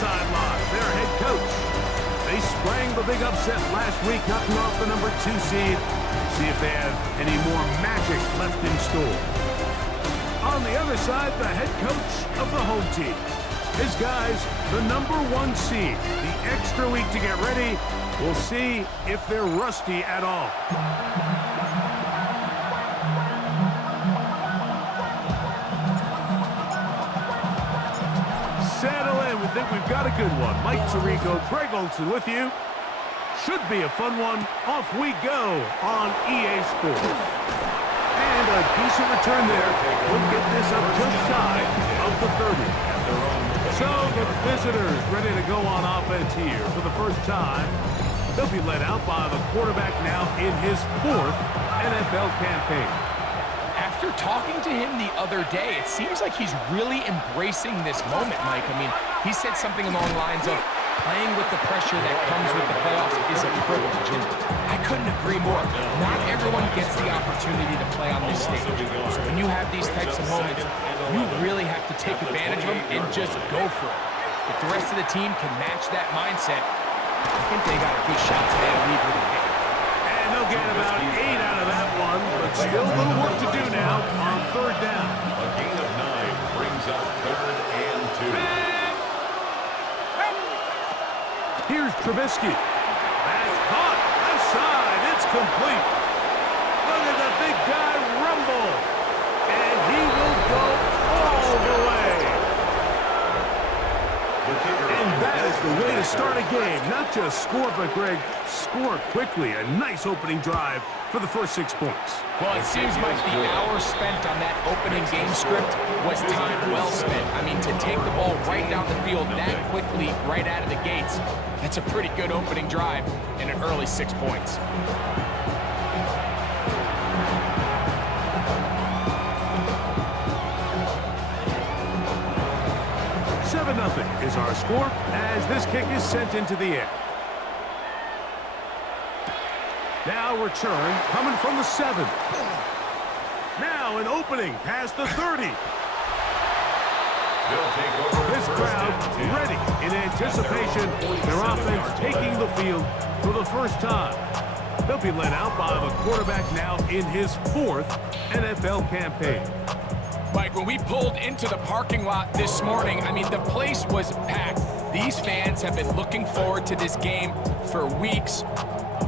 sideline, their head coach. They sprang the big upset last week, knocking off the number 2 seed. See if they have any more magic left in store. On the other side, the head coach of the home team. His guys, the number 1 seed. The extra week to get ready. We'll see if they're rusty at all. Settle in. We think we've got a good one. Mike Tirico, Greg Olson with you. Should be a fun one. Off we go on EA Sports. And a decent return there. We'll get this up just shy of the 30. So the visitors ready to go on offense here for the first time. They'll be led out by the quarterback now in his 4th NFL campaign. After talking to him the other day, it seems like he's really embracing this moment, Mike. I mean, he said something along the lines of playing with the pressure that comes with the playoffs is a privilege, and I couldn't agree more. Not everyone gets the opportunity to play on this stage. So when you have these types of moments, you really have to take advantage of them and just go for it. If the rest of the team can match that mindset, I think they got a good shot today to lead with a win. And they'll get about 8 out of that one, but still a little work to do now on 3rd down. A gain of 9 brings up 3rd and 2. Here's Trubisky. That's caught. Left side. It's complete. Look at the big guy rumble. And he will go all the way. And that is the way to start a game. Not just score, but, Greg, score quickly. A nice opening drive for the first 6 points. Well, it seems like the hour spent on that opening game script was time well spent. I mean, to take the ball right down the field that quickly, right out of the gates, that's a pretty good opening drive and an early 6 points. Nothing is our score as this kick is sent into the air. Now return coming from the 7. Now an opening past the 30. This crowd ready in anticipation. Their offense taking the field for the first time. They'll be led out by the quarterback now in his 4th NFL campaign. Mike, when we pulled into the parking lot this morning, I mean, the place was packed. These fans have been looking forward to this game for weeks.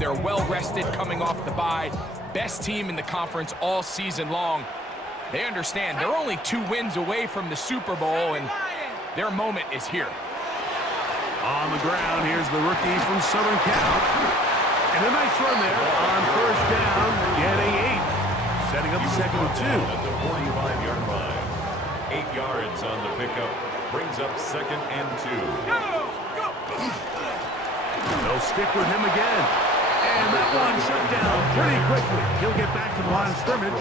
They're well-rested coming off the bye. Best team in the conference all season long. They understand they're only 2 wins away from the Super Bowl, and their moment is here. On the ground, here's the rookie from Southern Cal. And a nice run there on 1st down, getting 8. Setting up 2nd and 2. At the 45-yard line. 8 yards on the pickup. Brings up 2nd and 2. They'll stick with him again. And that one shut down pretty quickly. He'll get back to the line of scrimmage.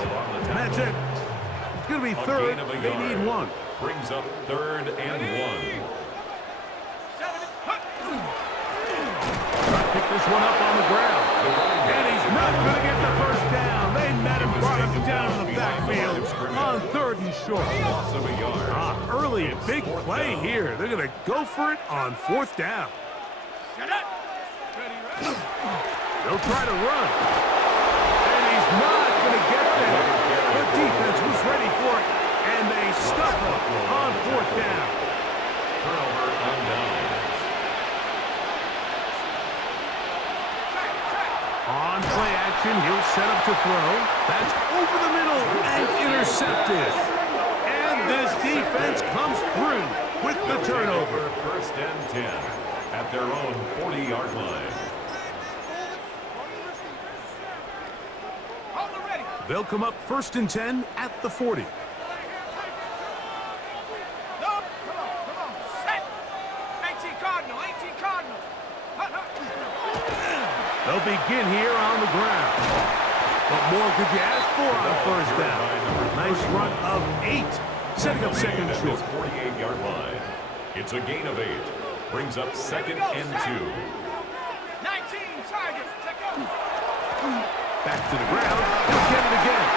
And that's it. It's going to be 3rd. They need 1. Brings up 3rd and 1. Try to pick this one up on the ground. And he's not going to get the first down. They met him, brought him down in the backfield on 3rd and short. Early big play here. They're going to go for it on 4th down. They'll try to run. And he's not going to get there. The defense was ready for it, and they stuff him on 4th down. Turnover on downs. On play action, he'll set up to throw. That's over the middle and intercepted. And this defense comes through with the turnover. 1st and 10 at their own 40-yard line. They'll come up 1st and 10 at the 40. They'll begin here on the ground. What more could you ask for on 1st down? Nice run of 8, setting up 2nd and short. 48-yard line. It's a gain of 8. Brings up 2nd and 2. 19 target. Back to the ground. He'll get it again.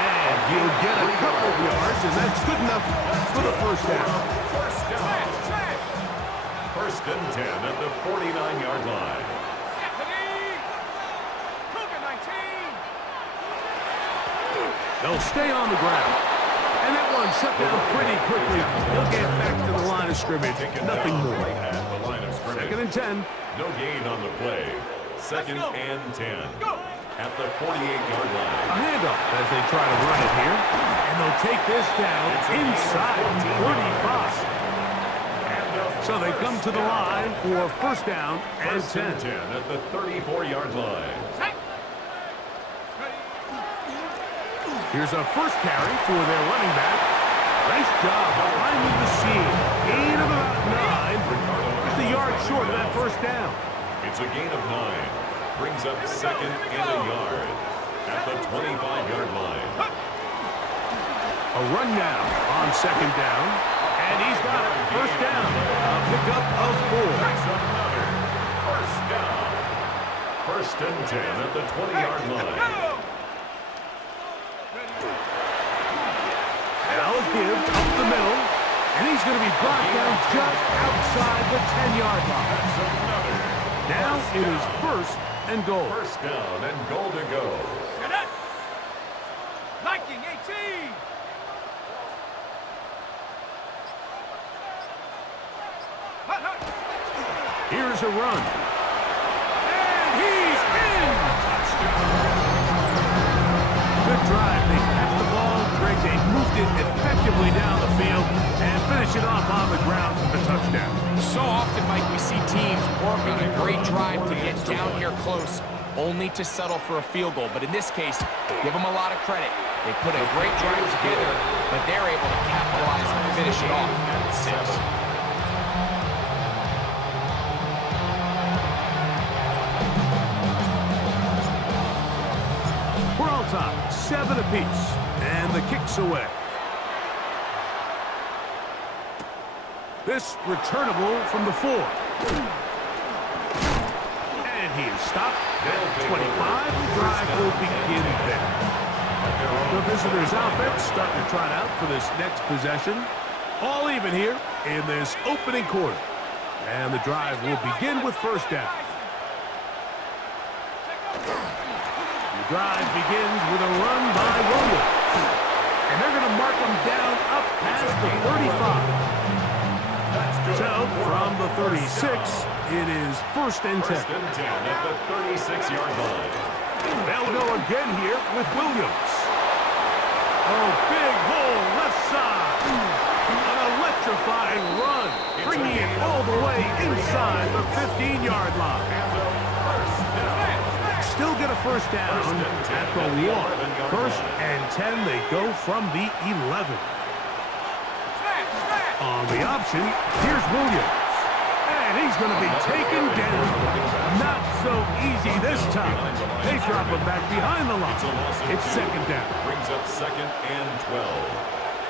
And he'll get a couple of yards, and that's good enough for the 1st down. First and 10 at the 49-yard line. Cougar 19. They'll stay on the ground. And that one shut down pretty quickly. He'll get back to the line of scrimmage. Nothing more. Right at the line of scrimmage. Second and 10. No gain on the play. Second and 10 at the 48-yard line. A handoff as they try to run it here. And they'll take this down inside 35. So they come to the line for first down and First 10. and 10 at the 34-yard line. Here's a first carry for their running back. Nice job finding the seam. Gain of about 9. Just a yard short of that first down. It's a gain of 9. Brings up second and a yard at the 25-yard line. A run now on second down. And he's got it. First down. A pickup of 4. That's another first down. First and 10 at the 20-yard line. Now a give up the middle. And he's going to be brought down just outside the 10-yard line. That's another. Now it is first and goal. First down and goal to go. Viking 18. Here's a run. And he's in! Good drive. They kept the ball. Greg, they moved it effectively down the field and finished it off on the ground for the touchdown. So often, Mike, we see teams working a great drive to get down here close, only to settle for a field goal. But in this case, give them a lot of credit. They put a great drive together, but they're able to capitalize and finish it off with 6. We're all tied, 7 apiece, and the kick's away. This returnable from the 4. And he is stopped. 25. The drive will begin there. The visitors' offense starting to trot out for this next possession. All even here in this opening quarter. And the drive will begin with first down. The drive begins with a run by Williams. And they're going to mark him down up past the 35. So, from the 36, it is first and 10. First and 10 at the 36-yard line. They'll go again here with Williams. Oh, big hole left side. An electrifying run, bringing it all the way inside the 15-yard line. Still get a first down at the 1. First and 10, they go from the 11. On the option, here's Williams. And he's going to be taken down. Not so easy this time. They drop him back behind the line. It's second down. Brings up second and 12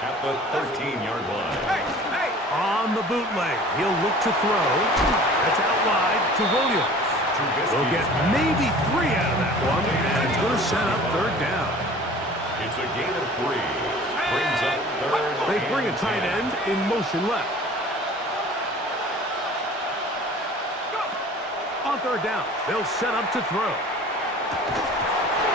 at the 13-yard line. On the bootleg, he'll look to throw. That's out wide to Williams. They'll get maybe 3 out of that one, and it's going to set up third down. It's a gain of 3. Brings up third. They bring a tight end in motion left. On third down, they'll set up to throw.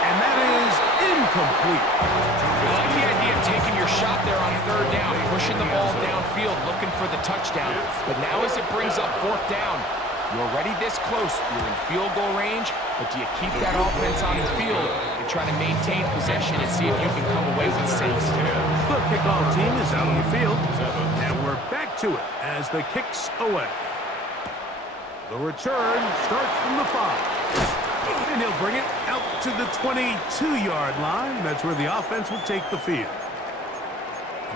And that is incomplete. I like the idea of taking your shot there on third down, pushing the ball downfield, looking for the touchdown. But now as it brings up fourth down, you're already this close. You're in field goal range, but do you keep that offense on the field and try to maintain possession and see if you can come away with 6? The kickoff team is out on the field, and we're back to it as the kick's away. The return starts from the 5. And he'll bring it out to the 22-yard line. That's where the offense will take the field.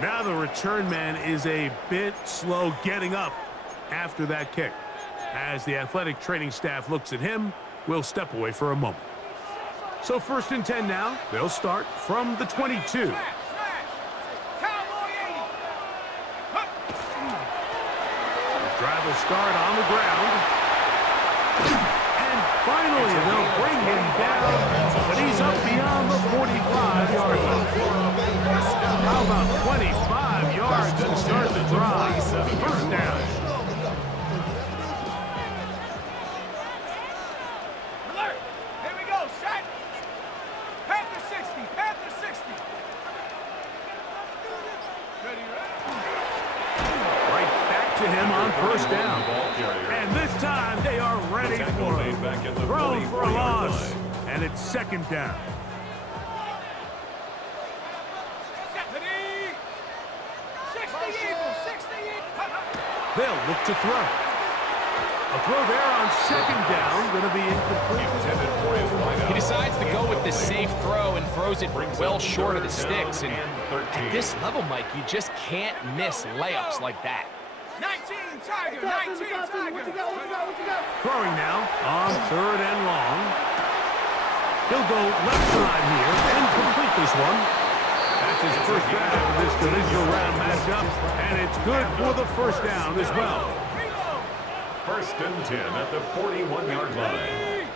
Now the return man is a bit slow getting up after that kick. As the athletic training staff looks at him, we'll step away for a moment. So first and 10 now. They'll start from the 22. The drive will start on the ground. And finally, they'll bring him down, but he's up beyond the 45-yard line. How about 25 yards to start the drive? First down. thrown for a 44-yard loss. line. And it's second down. 60 Eagles, 60 Eagles. They'll look to throw. A throw there on second down, going to be incomplete. Intended for his wideout. He decides to go with the safe throw and throws it well short of the sticks. And at this level, Mike, you just can't miss layups like that. 19 Tiger, 19 Tiger. Throwing now on third and long. He'll go left side here and complete this one. That's his first down of this divisional round matchup, and it's good for the first down as well. First and 10 at the 41-yard line.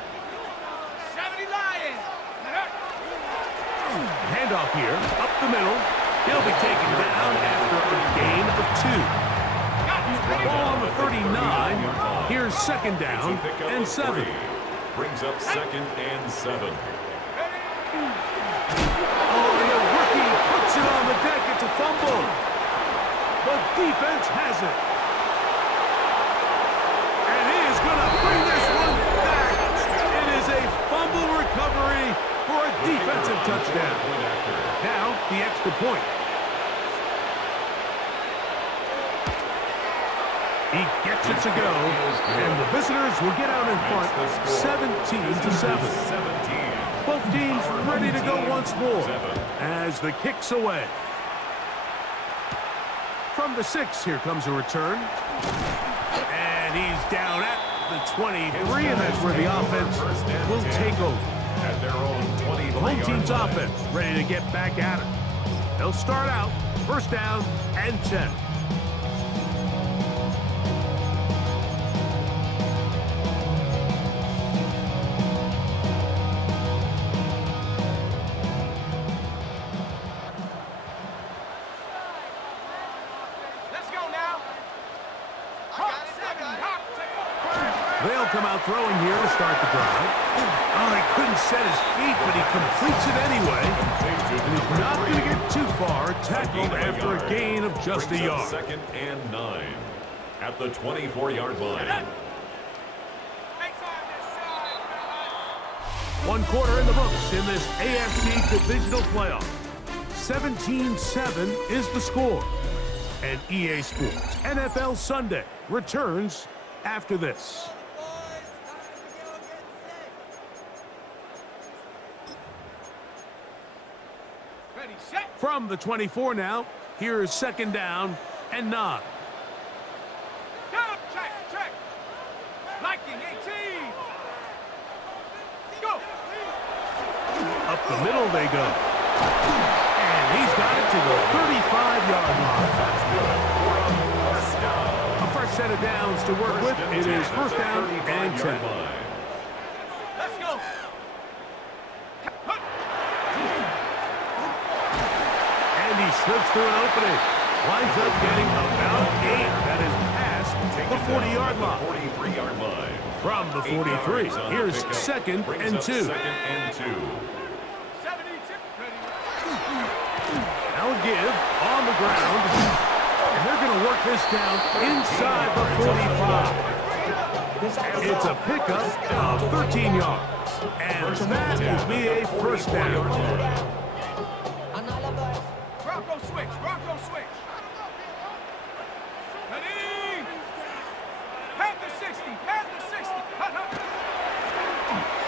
70 Lions. Handoff here, up the middle. He'll be taken down after a gain of 2. Ball on the 39. Here's second down and 7. Brings up second and 7. Oh, and the rookie puts it on the deck. It's a fumble. The defense has it. And he is going to bring this one back. It is a fumble recovery for a defensive touchdown. Now, the extra point. He gets it to go, and the visitors will get out in front 17-7. Both teams ready to go once more as the kick's away. From the 6, here comes a return. And he's down at the 23, and that's where the offense will take over. At their own The home team's offense ready to get back at it. They'll start out first down and 10. Let's go now. Hawk 7, Hawk, take over. They'll come out throwing here to start the drive. Oh, he couldn't set his feet, but he completes it anyway. And he's not going to get too far, tackled after a gain of just a yard. Second and 9 at the 24-yard line. Make time this side, fellas. 1 quarter in the books in this AFC divisional playoff. 17-7 is the score. And EA Sports NFL Sunday returns after this. Ready, set. From the 24 now, here is second down and 9. Down, check, check. Liking 18. Go. Up the middle they go. And he's got it to the 35-yard line. A fresh set of downs to work with. It is first down and 10. Let's go. And he slips through an opening. Winds up getting about 8. That is past the 40-yard line. 43-yard line. From the 43, here's second and 2. Second and 2. 72. Ready. Now a give on the ground. And they're going to work this down inside the 45. It's a pickup of 13 yards. And that will be a first down. Bronco switch, Bronco switch. Ready. Panther 60, Panther 60. Hut, hut.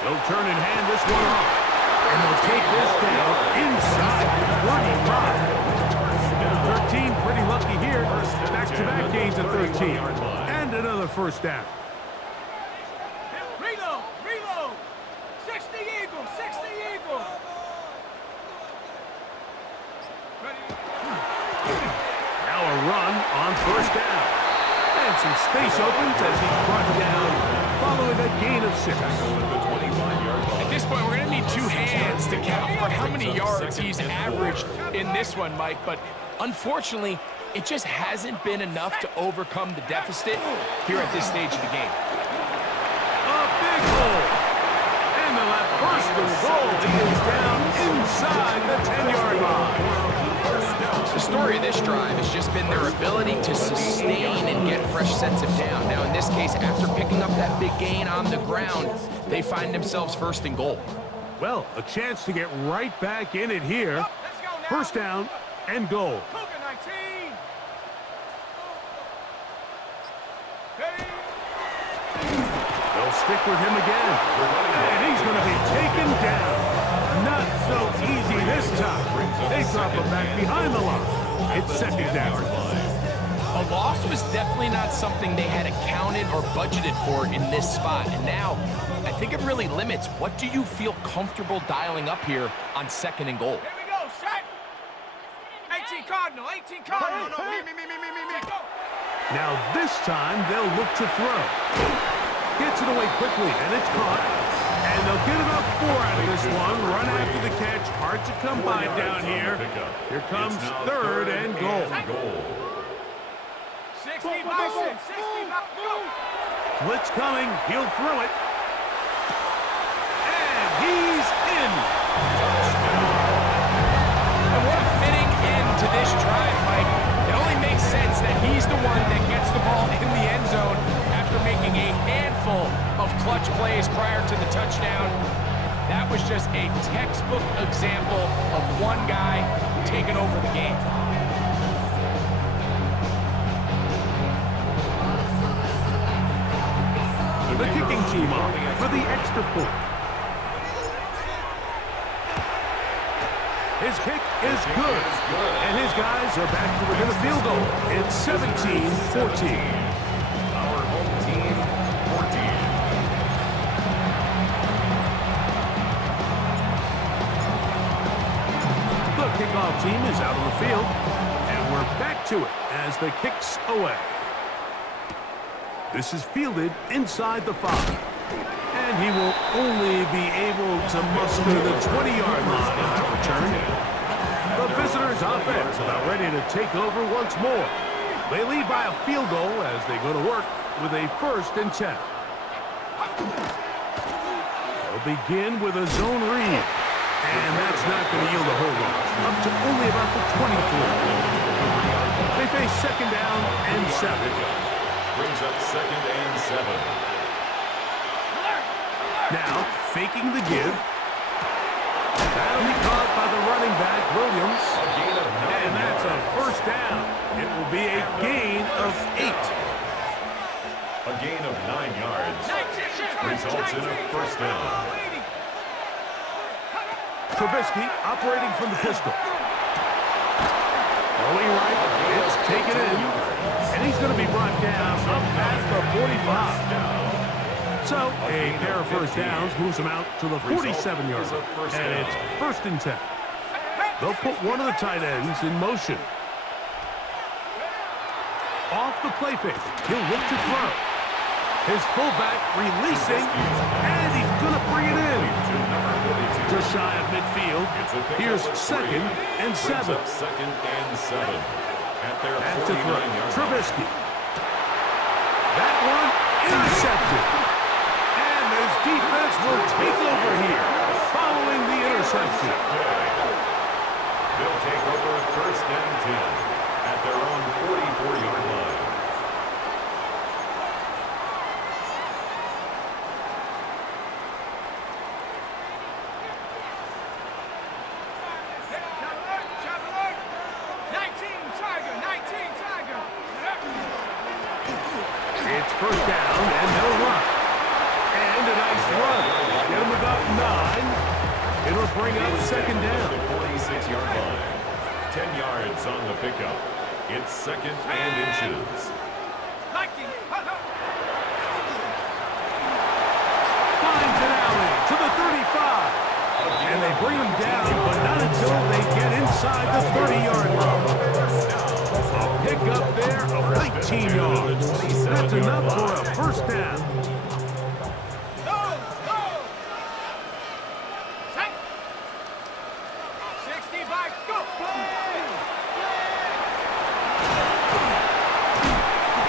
They'll turn and hand this one off. And they'll take this down inside the 35. 13, pretty lucky here. Back-to-back gains of 13. And another first down. Reload, reload. 60 Eagles, 60 Eagles. Ready. Now a run on first down. And some space opens as he's brought down following a gain of 6. At this point, we're going to need 2 hands to count for how many yards he's averaged in this one, Mike. But unfortunately, it just hasn't been enough to overcome the deficit here at this stage of the game. A big hole. And the left first and goal. He is down inside the 10-yard line. The story of this drive has just been their ability to sustain and get fresh sets of down. Now, in this case, after picking up that big gain on the ground, they find themselves first and goal. Well, a chance to get right back in it here. Let's go now. First down and goal. Cougar 19. Hey. They'll stick with him again. And he's going to be taken down. Not so easy this time. They drop him back behind the line. It's second down. A loss was definitely not something they had accounted or budgeted for in this spot. And now, I think it really limits what do you feel comfortable dialing up here on second and goal. Here we go, set. 18 Cardinal, 18 Cardinal. No, me. Go. Now this time they'll look to throw. Gets it away quickly, and it's caught. And they'll get about 4 out of this one. Run after the catch. Hard to come by down here. Here comes third and goal. 60 by 6, 60 by go. Blitz coming. He'll throw it. And he's in. And what a fitting end to this drive, Mike. It only makes sense that he's the one that gets the ball in the end zone after making a handful of clutch plays prior to the touchdown. That was just a textbook example of one guy taking over the game. The kicking team on for the extra point. His kick is good. And his guys are back to within a field goal. It's 17-14. Our home team, 14. The kickoff team is out on the field. And we're back to it as the kick's away. This is fielded inside the 5. And he will only be able to muster the 20-yard line on that return. The visitors' offense about ready to take over once more. They lead by a field goal as they go to work with a 1st and 10. They'll begin with a zone read. And that's not going to yield a whole lot. Up to only about the 24. They face second down and 7. Brings up second and 7. Now, faking the give. That'll be caught by the running back, Williams. And that's a first down. It will be a gain of 8. A gain of 9 yards. Results in a first down. Trubisky operating from the pistol. Throwing right. It's taken in. And he's going to be brought down up past the 45. So, a pair of first downs moves him out to the 47-yard line. And it's 1st and 10. They'll put one of the tight ends in motion. Off the play fake. He'll look to throw. His fullback releasing, and he's going to bring it in. Just shy of midfield. Here's 2nd and 7. Second and 7. At the throw. Trubisky. That one intercepted. And his defense will take over here following the interception. They'll take over 1st and 10 at their own 44-yard line. It's first down, and they'll run. And a nice run. Get him about 9. It'll bring up second down. The 46-yard line. 10 yards on the pickup. It's 2nd and inches. Finds an alley to the 35. And they bring him down, but not until they get inside the 30-yard line. A pickup there of 19 yards. That's enough for a first down.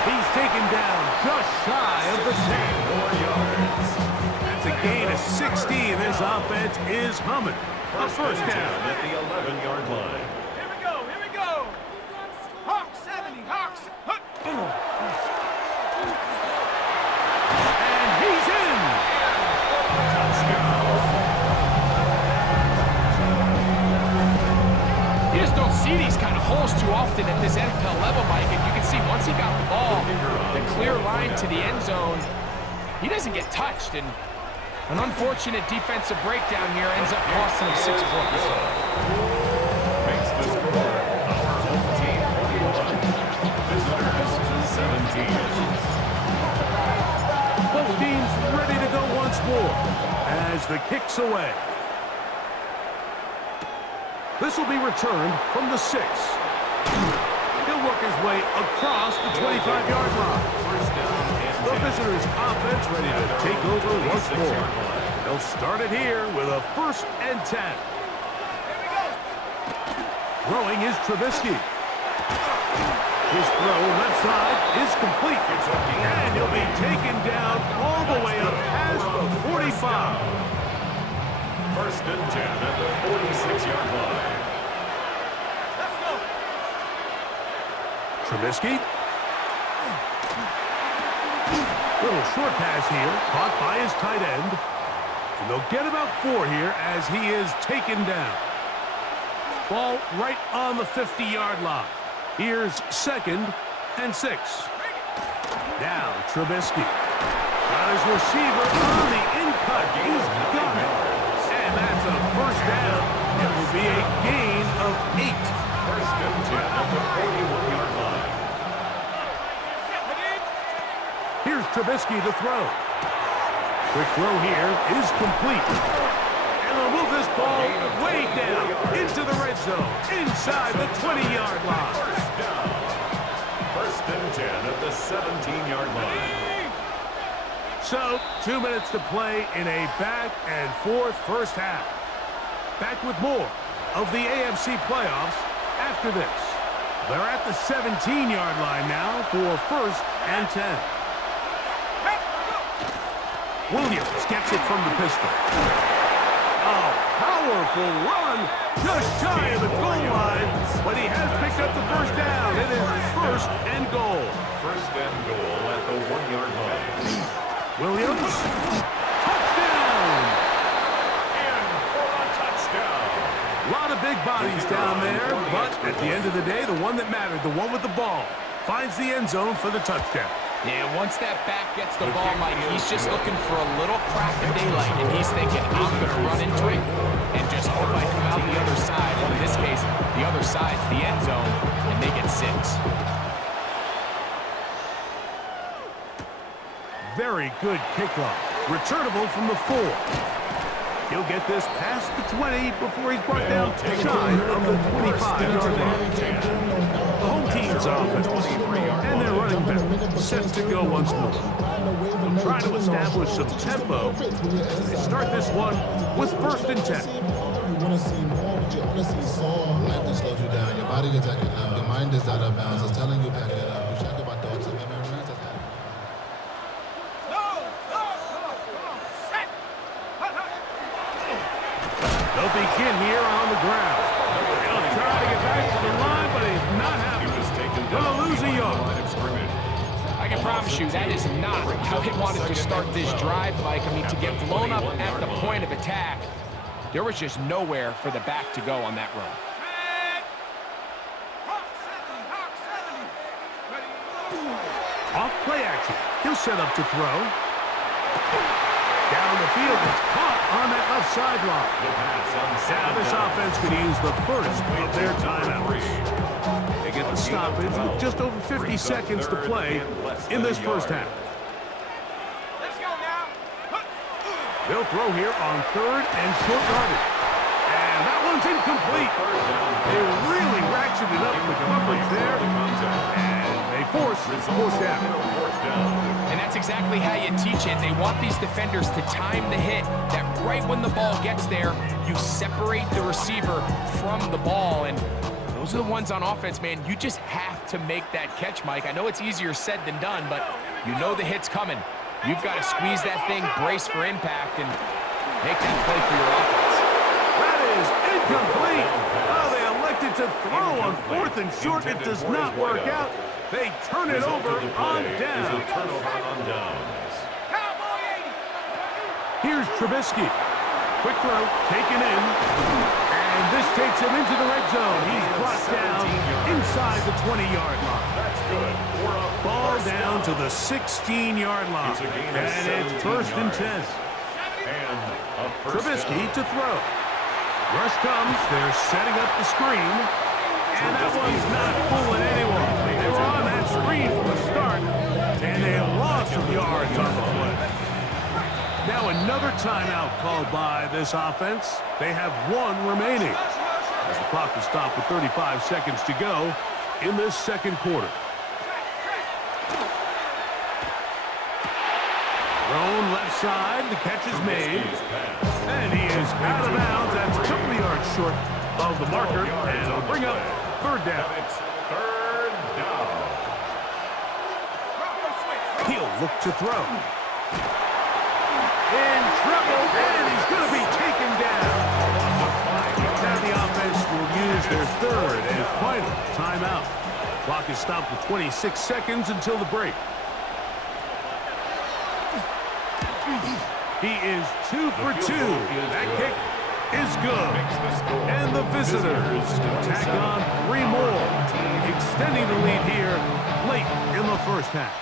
He's taken down just shy of the 10. 4 yards. That's a gain of 60, and this offense is humming. A first down. At the 11-yard line. Here we go. almost too often at this NFL level, Mike, and you can see once he got the ball, the clear line to the end zone, he doesn't get touched, and an unfortunate defensive breakdown here ends up costing him 6 points. Makes the score our home team 41, visitors 17. Both teams ready to go once more as the kick's away. This will be returned from the 6. He'll work his way across the 25-yard line. The visitors' offense ready to take over once more. They'll start it here with a 1st and 10. Throwing is Trubisky. His throw left side is complete. And he'll be taken down all the way up past the 45. 1st and 10 at the 46-yard line. Let's go. Trubisky. Little short pass here, caught by his tight end. And they'll get about 4 here as he is taken down. Ball right on the 50-yard line. Here's 2nd and 6. Now Trubisky. Got his receiver on the in-cut. He's got it. And that's a 1st down. It will be a gain of 8. 1st and 10 at the 41-yard line. Here's Trubisky to throw. Quick throw here is complete. And they'll move this ball way down into the red zone, inside the 20-yard line. 1st down. 1st and 10 at the 17-yard line. So, 2 minutes to play in a back-and-forth first half. Back with more of the AFC playoffs after this. They're at the 17-yard line now for 1st and 10. Williams gets it from the pistol. A powerful run just shy of the goal line, but he has picked up the 1st down. It is 1st and goal. 1st and goal at the 1-yard line. Williams, touchdown! And for a touchdown. A lot of big bodies down there, but at the end of the day, the one that mattered, the one with the ball, finds the end zone for the touchdown. Yeah, once that back gets the ball, Mike, he's just looking for a little crack of daylight, and he's thinking, I'm going to run into it and just hope I come out the other side. And in this case, the other side's the end zone, and they get 6. Very good kickoff. Returnable from the 4. He'll get this past the 20 before he's brought down shy of the 25-yard line. The home team's offense and their running back set to go once more. They'll try to establish some tempo as they start this one with 1st and 10. You want to see more, but you only see some. Life just slows you down. Your body is acting up. Your mind is out of bounds. It's telling you back it up. You check about thoughts and memories. They'll begin here on the ground. He'll try to get back to the line, but he's not happy. Gonna lose a yard. I can promise you that is not how he wanted to start this drive, Mike. I mean, to get blown up at the point of attack, there was just nowhere for the back to go on that run. Off play action. He'll set up to throw. Down the field, it's caught on that left sideline. Now this offense could use the 1st of their timeouts. They get the stoppage with just over 50 seconds to play in this first half. Let's go now. They'll throw here on 3rd and short yardage. And that one's incomplete. They really ratcheted up the coverage there. And they force fourth down. And that's exactly how you teach it. They want these defenders to time the hit, that right when the ball gets there, you separate the receiver from the ball. And those are the ones on offense, man. You just have to make that catch, Mike. I know it's easier said than done, but you know the hit's coming. You've got to squeeze that thing, brace for impact, and make that play for your offense. That is incomplete. Oh, they elected to throw on 4th and short. It does not work out. They turn it over on down. Here's Trubisky. Quick throw, taken in. And this takes him into the red zone. He's brought down inside the 20-yard line. That's good. Ball down to the 16-yard line. And it's 1st and 10. And a first Trubisky down. to throw. Rush comes. They're setting up the screen. And that one's not fooling anyone. They were on that screen from the start. And they lost some yards on the play. Now another timeout called by this offense. They have 1 remaining as the clock is stopped with 35 seconds to go in this second quarter. Thrown left side. The catch is made. And he is out of bounds. That's a couple of yards short of the marker. And it'll bring up 3rd down. It's 3rd down. He'll look to throw. In trouble, and he's going to be taken down. Now the offense will use their 3rd and final timeout. Clock is stopped with 26 seconds until the break. He is 2 for 2. That kick is good. And the visitors tack on 3 more, extending the lead here late in the first half.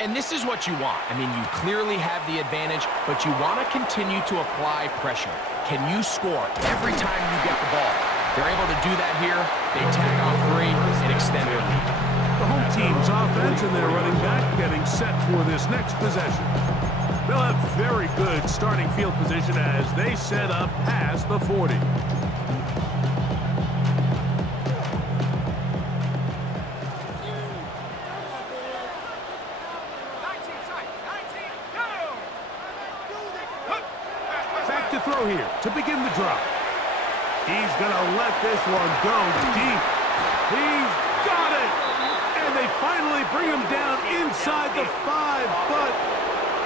And this is what you want. I mean, you clearly have the advantage, but you want to continue to apply pressure. Can you score every time you get the ball? They're able to do that here. They tack on 3 and extend their lead. The home team's offense and their running back getting set for this next possession. They'll have very good starting field position as they set up past the 40. Back to throw here to begin the drop. He's going to let this one go deep. He's got it! And they finally bring him down inside the 5, but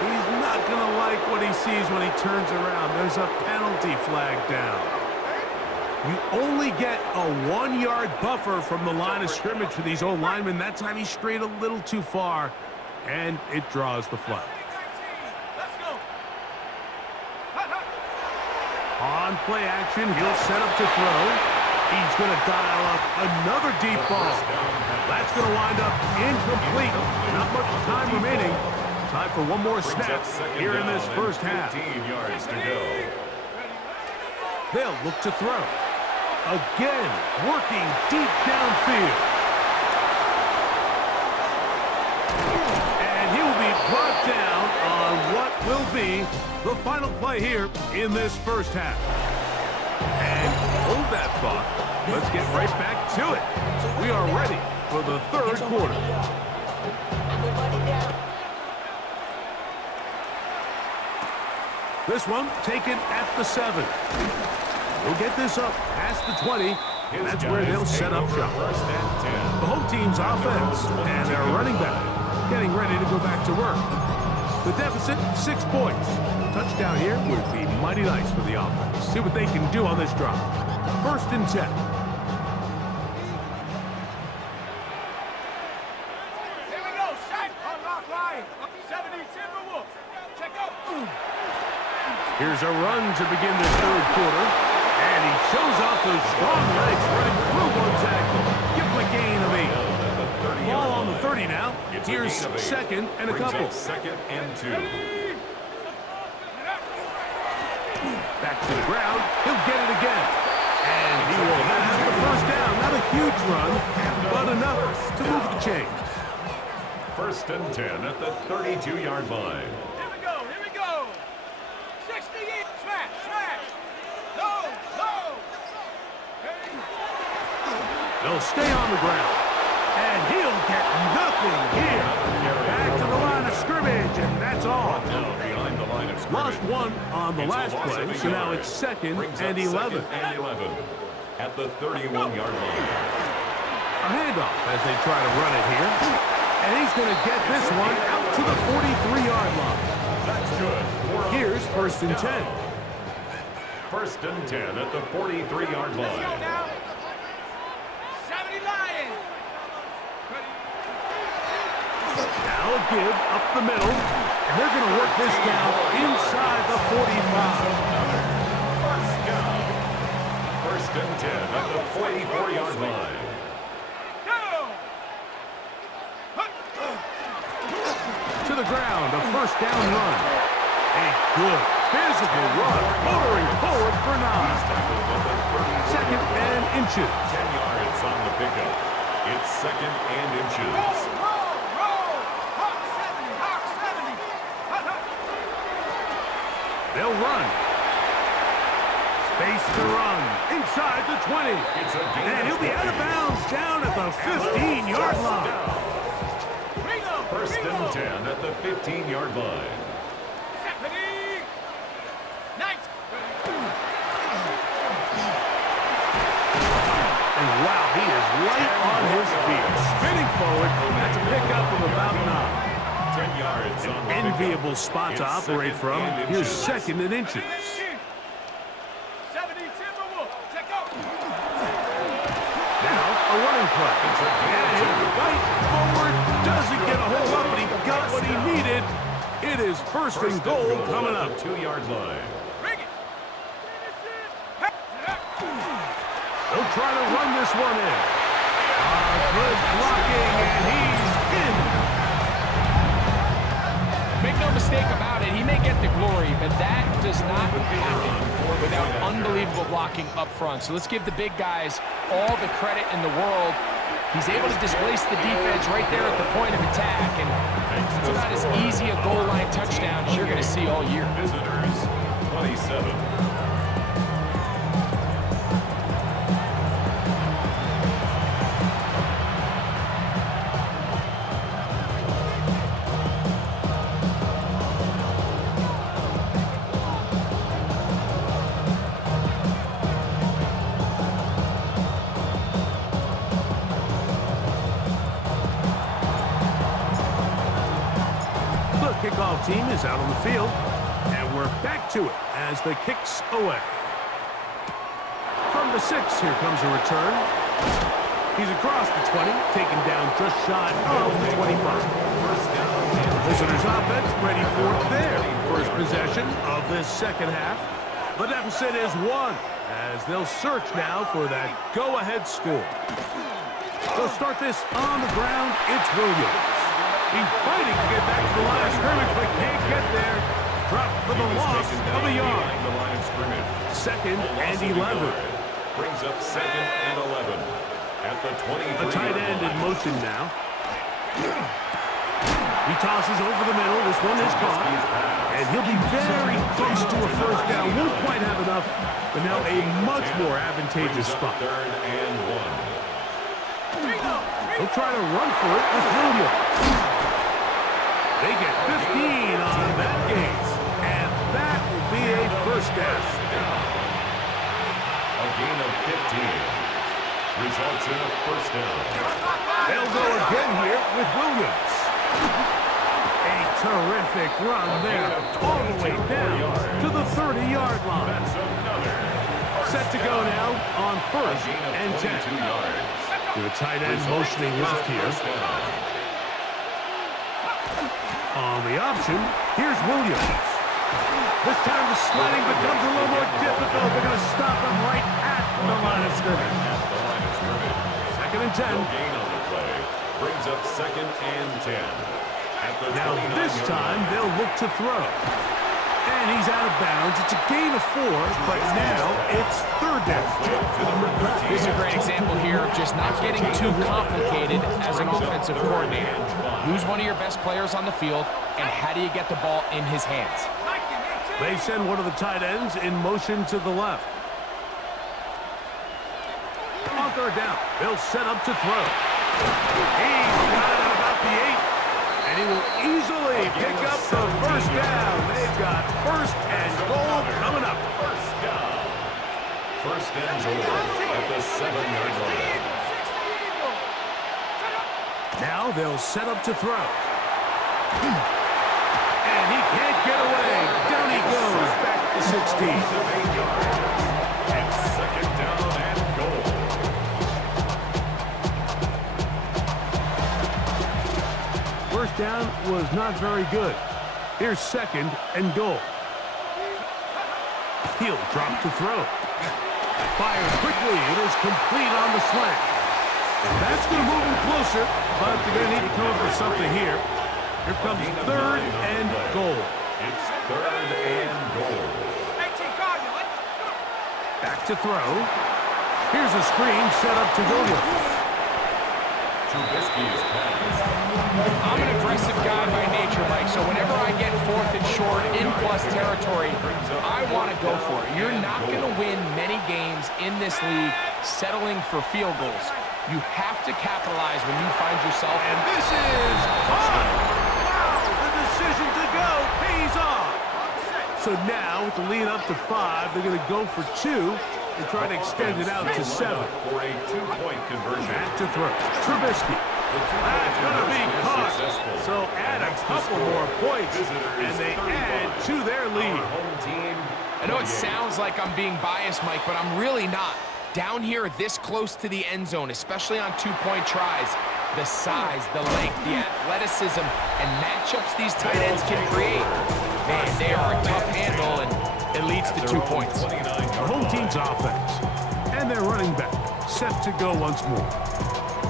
he's not going to like what he sees when he turns around. There's a penalty flag down. You only get a 1-yard buffer from the line of scrimmage for these old linemen. That time he strayed a little too far, and it draws the flag. On play action, he'll set up to throw. He's going to dial up another deep ball. That's going to wind up incomplete. Not much time remaining. Time for one more snap here in this first half. 15 yards to go. They'll look to throw. Again, working deep downfield. And he will be brought down on what will be the final play here in this first half. And hold that thought. Let's get right back to it. We are ready for the 3rd quarter. This one taken at the 7. We'll get this up past the 20, and that's where they'll set up shop. The home team's offense and their running back getting ready to go back to work. The deficit, 6 points. Touchdown here would be mighty nice for the offense. See what they can do on this drive. 1st and 10. Here we go, set. Unlock line. 70 Timberwolves. Check out. Here's a run to begin this 3rd quarter. And he shows off those strong legs running through one tackle. Give him a gain of 8. Ball on the 30 now. Here's 2nd and a couple. 2nd and 2. Back to the ground. He'll get it again. And he will have the 1st down. Not a huge run, but enough to move the chains. 1st and 10 at the 32-yard line. Here we go, here we go. 68, smash, smash. No, no. They'll stay on the ground. And he'll get nothing here. Back to the line of scrimmage, and that's all. Now behind the line of scrimmage. Lost one on the last play, so now it's 2nd and 11. 2nd and 11 at the 31-yard line. A handoff as they try to run it here. And he's going to get this one out to the 43-yard line. That's good. Here's 1st and 10. 1st and 10 at the 43-yard Let's go line. now. 70 Lions. Now a give up the middle. And they're going to work this down inside the 45. First and 10 at the 44-yard line. To the ground, a first down run. A good physical run, motoring forward for 9. Second and inches. 10 yards on the pickup. It's second and inches. Roll! Hawk 70! They'll run. Space to run. Inside the 20. And he'll be out of bounds down at the 15-yard line. First and 10 at the 15-yard line. And wow, he is right on his feet. Spinning forward. That's a pickup of about 9. 10 yards on the Enviable spot to operate from. Here's second and inches. 70 Timberwolf. Check out. Now, a running play. And he'll fight forward. Doesn't get a hold up, but he got what he needed. It is first and goal coming up. 2-yard line. Bring it. They'll try to run this one in. Good blocking, and he's in. Make no mistake about it, he may get the glory, but that does not happen without unbelievable blocking up front. So let's give the big guys all the credit in the world. He's able to displace the defense right there at the point of attack, and it's about as easy a goal line touchdown as you're going to see all year. Visitors, 27. Kickoff team is out on the field, and we're back to it as the kick's away. From the 6, here comes a return. He's across the 20, taken down just shy of the 25. The visitors' offense ready for their first possession of this second half. The deficit is 1, as they'll search now for that go-ahead score. They'll start this on the ground. It's Williams. He's fighting to get back to the line of scrimmage, but can't get there. Dropped for the loss of a yard. The line of scrimmage. Second and 11. Brings up second and 11 at the 23. A tight end in motion now. He tosses over the middle. This one is caught. And he'll be very close to a first down. Won't quite have enough, but now a much more advantageous spot. Third and 1. He'll try to run for it with Williams. They get 15 on that game, and that will be a first down. A gain of 15 results in a first down. They'll go again here with Williams. A terrific run there, all the way down to the 30-yard line. That's another. Set to go now on first and 10. The tight end motioning left here. On the option, here's Williams. This time the sledding becomes a little more difficult. They're going to stop him right at the line of scrimmage. Second and 10. Gain on the play brings up second and 10. At the Now this time they'll look to throw. And he's out of bounds. It's a gain of 4, but now it's third down. This is a great example here of just not getting too complicated as an offensive coordinator. Who's one of your best players on the field, and how do you get the ball in his hands? They send one of the tight ends in motion to the left. On third down, they'll set up to throw. He's got it at about the 8. And he will easily pick up the first down. They've got first and goal coming up. First down. First and goal at the 7-yard line. Now they'll set up to throw. And he can't get away. Down he goes back to 16. It's second down and goal. First down was not very good. Here's second and goal. He'll drop to throw. Fires quickly. It is complete on the slant. That's going to move him closer, but they're going to need to come up with something here. Here comes 3rd and goal. It's 3rd and goal. 18 Cardinal. Back to throw. Here's a screen set up to Williams. Trubisky's pass. I'm an aggressive guy by nature, Mike, so whenever I get 4th and short in plus territory, I want to go for it. You're not going to win many games in this league settling for field goals. You have to capitalize when you find yourself. And this is on. Wow, the decision to go pays off. So now, with the lead up to 5, they're going to go for 2 and try to extend it out to 7. For a 2-point conversion. Back to throw. Trubisky. That's going to be caught. So add a couple more points, and they add to their lead. I know it sounds like I'm being biased, Mike, but I'm really not. Down here this close to the end zone, especially on 2-point tries, the size, the length, the athleticism, and matchups these tight ends can create, man, they are a tough handle, and it leads to 2 points. The home team's offense, and their running back set to go once more.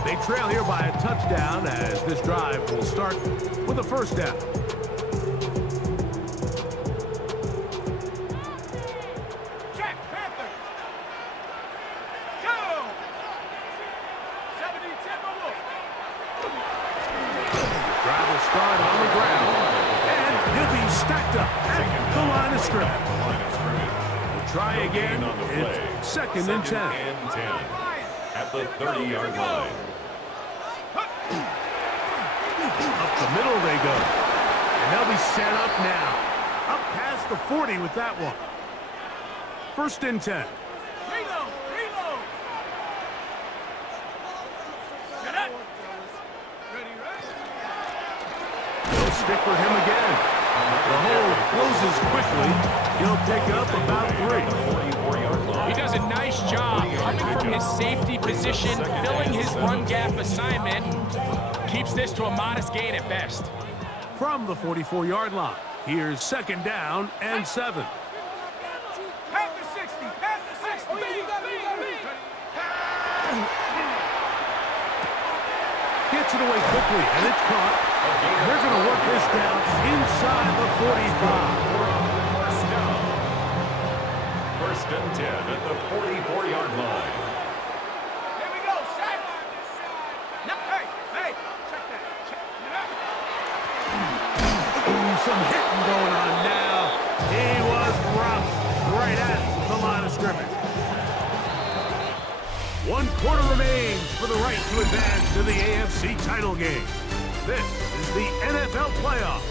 They trail here by a touchdown as this drive will start with a 1st down. Check, Panther. Go. 70 Timberwolves. Drive will start on the ground, and he'll be stacked up at the line of scrimmage. We'll try again. It's 2nd and 10. At the 30-yard line. Up the middle they go. And they'll be set up now. Up past the 40 with that one. 1st and 10. Reload. Reload. Get up. Ready, ready. They'll stick with him again. The hole closes quickly. He'll pick up about 3. He does a nice job coming from his safety position, filling his run gap assignment. Keeps this to a modest gain at best. From the 44-yard line, here's 2nd down and 7. Panther 60. Panther 60. Gets it away quickly, and it's caught. They're going to work this down inside the 45. 1st and 10 at the 44-yard line. Here we go, set. No, hey, check that. Check it out. Ooh, some hitting going on now. He was dropped right at the line of scrimmage. 1 quarter remains for the right to advance to the AFC title game. This is the NFL playoffs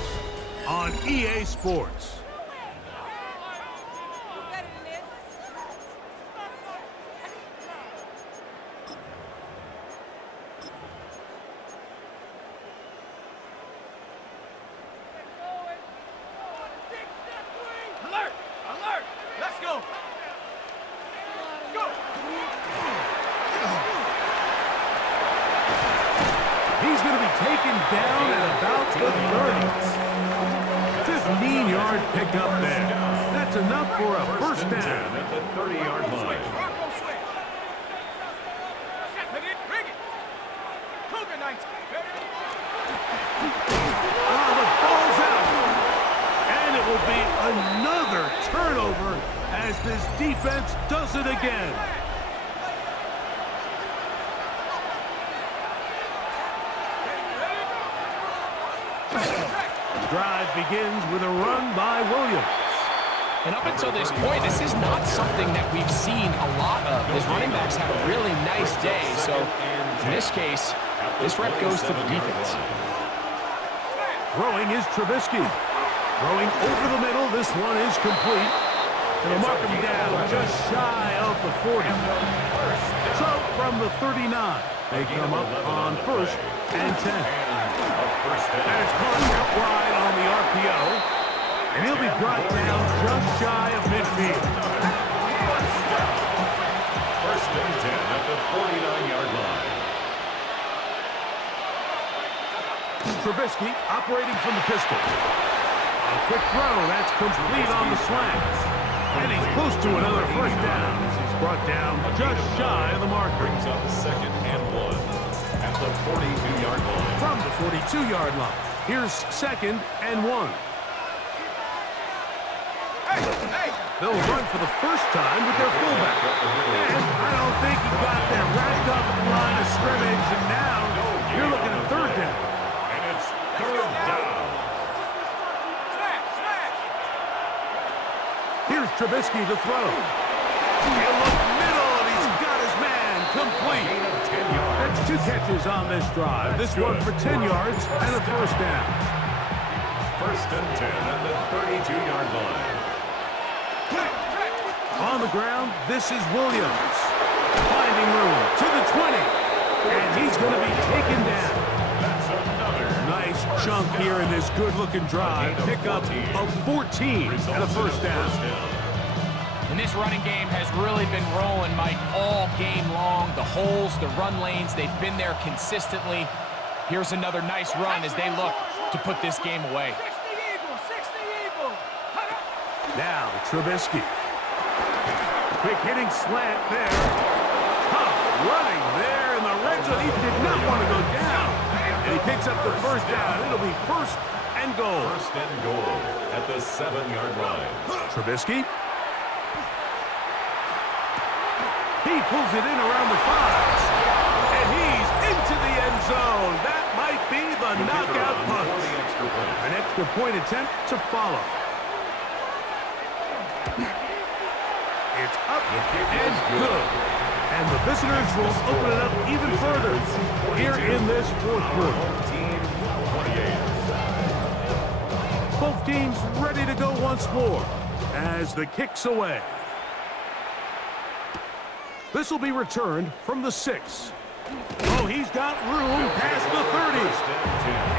on EA Sports. Alert! Alert! Let's go! Go! He's going to be taken down at about the 30. 15-yard pickup there. That's enough for a 1st down. At the 30-yard line. Rocco switch. Set, ready, bring it. Cougar 19. Oh, the ball's out. And it will be another turnover as this defense does it again. The drive begins with a run by Williams. And up until this point, this is not something that we've seen a lot of. His running backs have a really nice day, so in this case, this rep goes to the defense. Throwing is Trubisky. Throwing over the middle, this one is complete. And they'll mark him down just shy of the 40. So from the 39, they come up on 1st and 10. There's caught out wide on the RPO. And he'll be brought down just shy of midfield. 1st and 10 at the 49-yard line. Trubisky operating from the pistol. A quick throw, that's complete on the slant. And he's close to another 1st down as he's brought down just shy of the marker. Brings up 2nd and 1 at the 42-yard line. From the 42-yard line, here's 2nd and 1. They'll run for the first time with their fullback. And I don't think he got there wrapped up in the line of scrimmage, and now you're looking at 3rd down. And it's 3rd down. Here's Trubisky to throw. He'll look middle, and he's got his man complete. Gain of 10 yards. That's 2 catches on this drive. This one for 10 yards and a 1st down. 1st and 10 at the 32-yard line. On the ground, this is Williams. Finding room to the 20. And he's going to be taken down. That's another. Nice chunk here in this good-looking drive. Pickup of 14 and a 1st down. And this running game has really been rolling, Mike, all game long. The holes, the run lanes, they've been there consistently. Here's another nice run as they look to put this game away. 60 Eagle. Now, Trubisky. Quick hitting slant there. Tough running there in the red zone. He did not want to go down. And he picks up the 1st down. It'll be 1st and goal. 1st and goal at the 7-yard line. Trubisky. He pulls it in around the 5s. And he's into the end zone. That might be the knockout punch. An extra point attempt to follow. It's up and good. And the visitors will open it up even further here in this 4th quarter. Team 28. Both teams ready to go once more as the kick's away. This will be returned from the 6. Oh, he's got room past the 30.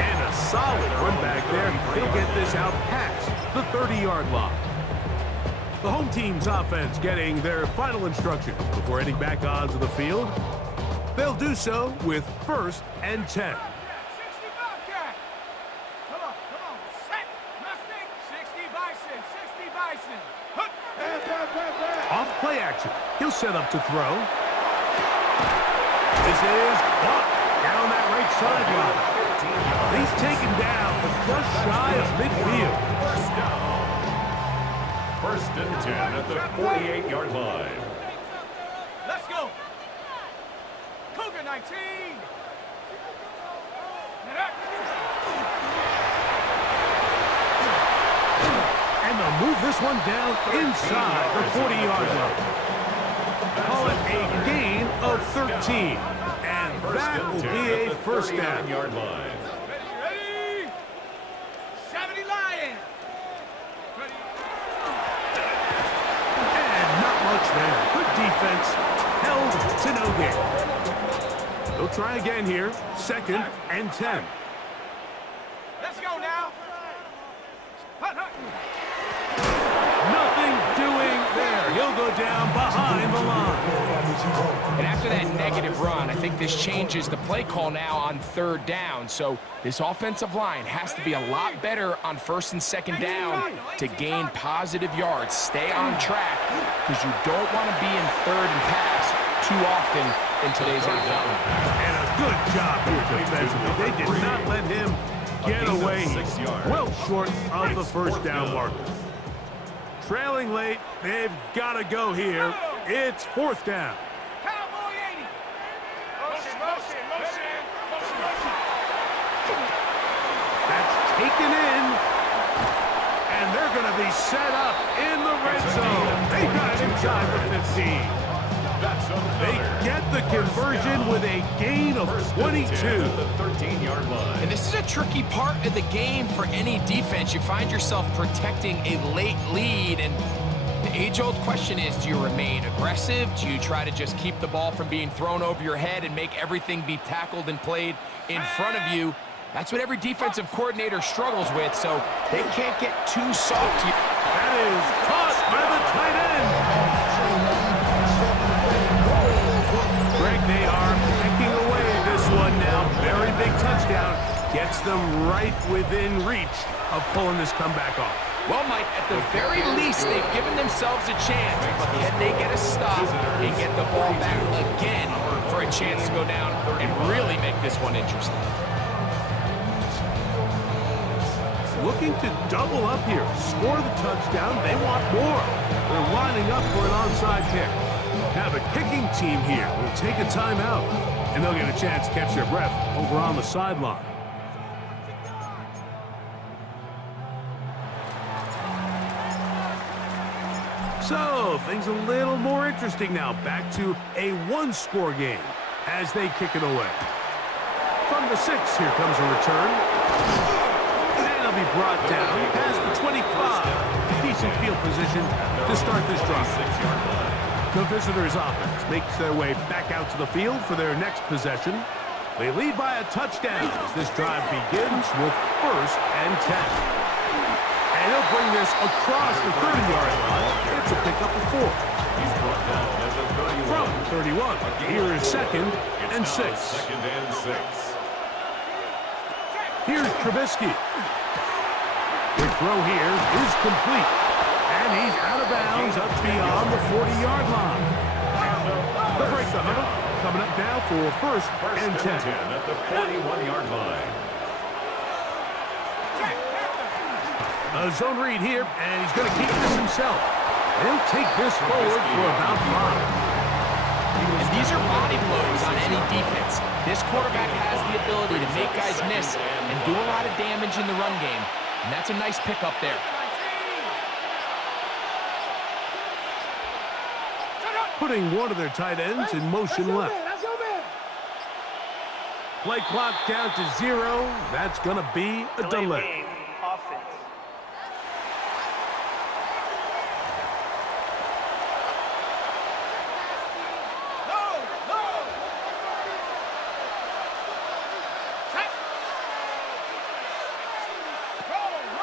And a solid run back there. He'll get this out past the 30-yard line. The home team's offense getting their final instructions before heading back onto the field. They'll do so with 1st and 10. 60 Bobcat. Come on. Set. Mustang. 60 Bison. Off play action. He'll set up to throw. This is caught down that right sideline. He's taken down, but just shy of midfield. 1st and 10 at the 48-yard line. Let's go. Cougar 19. And they'll move this one down inside the 40-yard line. Call it a gain of 13. And that will be a 1st down. Yard line. Ready? 70 Lions. Ready. And not much there. Good defense. Held to no gain. They'll try again here. 2nd and 10. Let's go now. Nothing doing there. He'll go down behind the line. And after that negative run, I think this changes the play call now on 3rd down. So this offensive line has to be a lot better on 1st and 2nd down to gain positive yards. Stay on track because you don't want to be in 3rd and pass too often in today's NFL. And a good job here defensively. They did not let him get away. 6 yards. Well short of the 1st down marker. Trailing late, they've got to go here. It's 4th down. Cowboy 80. Motion. That's taken in. And they're going to be set up in the red zone. They got it inside the 15. They get the conversion with a gain of 22. The 13-yard line. And this is a tricky part of the game for any defense. You find yourself protecting a late lead, and the age-old question is, do you remain aggressive? Do you try to just keep the ball from being thrown over your head and make everything be tackled and played in front of you? That's what every defensive coordinator struggles with, so they can't get too soft here. That is caught by the tight end. Greg, they are picking away this one now. Very big touchdown. Gets them right within reach of pulling this comeback off. Well, Mike, at the very least, they've given themselves a chance, but can they get a stop and get the ball back again for a chance to go down and really make this one interesting? Looking to double up here, score the touchdown. They want more. They're lining up for an onside kick. Now the kicking team here will take a timeout, and they'll get a chance to catch their breath over on the sideline. So, things a little more interesting now. Back to a one-score game as they kick it away. From the 6, here comes a return. And it'll be brought down past the 25. Decent field position to start this drive. The visitors' offense makes their way back out to the field for their next possession. They lead by a touchdown as this drive begins with 1st and 10. And he'll bring this across the 30-yard line. It's a pickup of 4. He's brought down at the 31. From 31, here is 2nd and 6. 2nd and 6. Here's Trubisky. The throw here is complete. And he's out of bounds up beyond the 40-yard line. They'll break the huddle. Coming up now for 1st and 10. At the 41-yard line. A zone read here, and he's going to keep this himself. He'll take this forward for about 5. And these are body blows on any defense. This quarterback has the ability to make guys miss and do a lot of damage in the run game. And that's a nice pickup there. Putting one of their tight ends in motion left. Play clock down to 0. That's going to be a delay.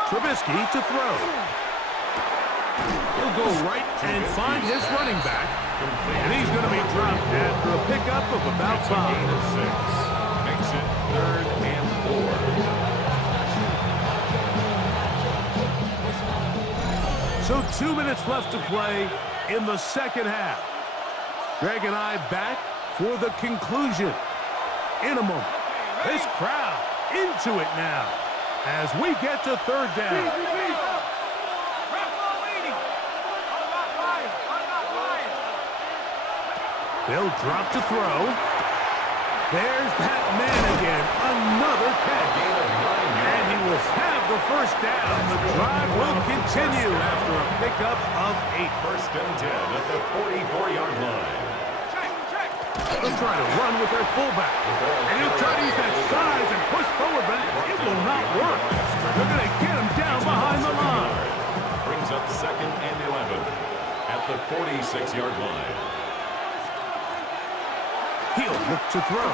Trubisky to throw. He'll go right and find his running back. And he's going to be dropped after a pickup of about 5. Makes it 3rd and 4. So 2 minutes left to play in the second half. Greg and I back for the conclusion. In a moment, this crowd into it now as we get to 3rd down. They'll drop to throw. There's that man again. Another catch. And he will have the 1st down. The drive will continue after a pickup of 8. 1st and 10 at the 44-yard line. They'll try to run with their fullback. And he'll try to use that size and push forward, but it will not work. They're going to get him down behind the line. Brings up 2nd and 11 at the 46-yard line. He'll look to throw.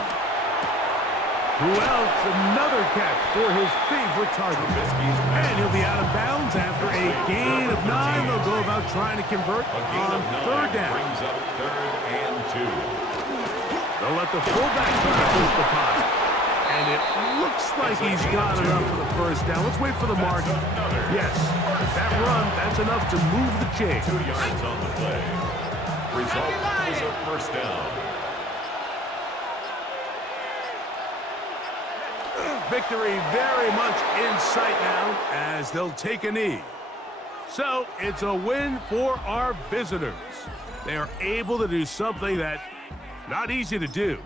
Who else? Another catch for his favorite target. And he'll be out of bounds after a gain of 9. They'll go about trying to convert on 3rd down. Brings up 3rd and 2. They'll let the fullback try to push the pot. And it looks like he's got enough for the 1st down. Let's wait for the mark. Yes, that run, that's enough to move the chain. 2 yards on the play. Result is a 1st down. Victory very much in sight now as they'll take a knee. So it's a win for our visitors. They are able to do something that not easy to do.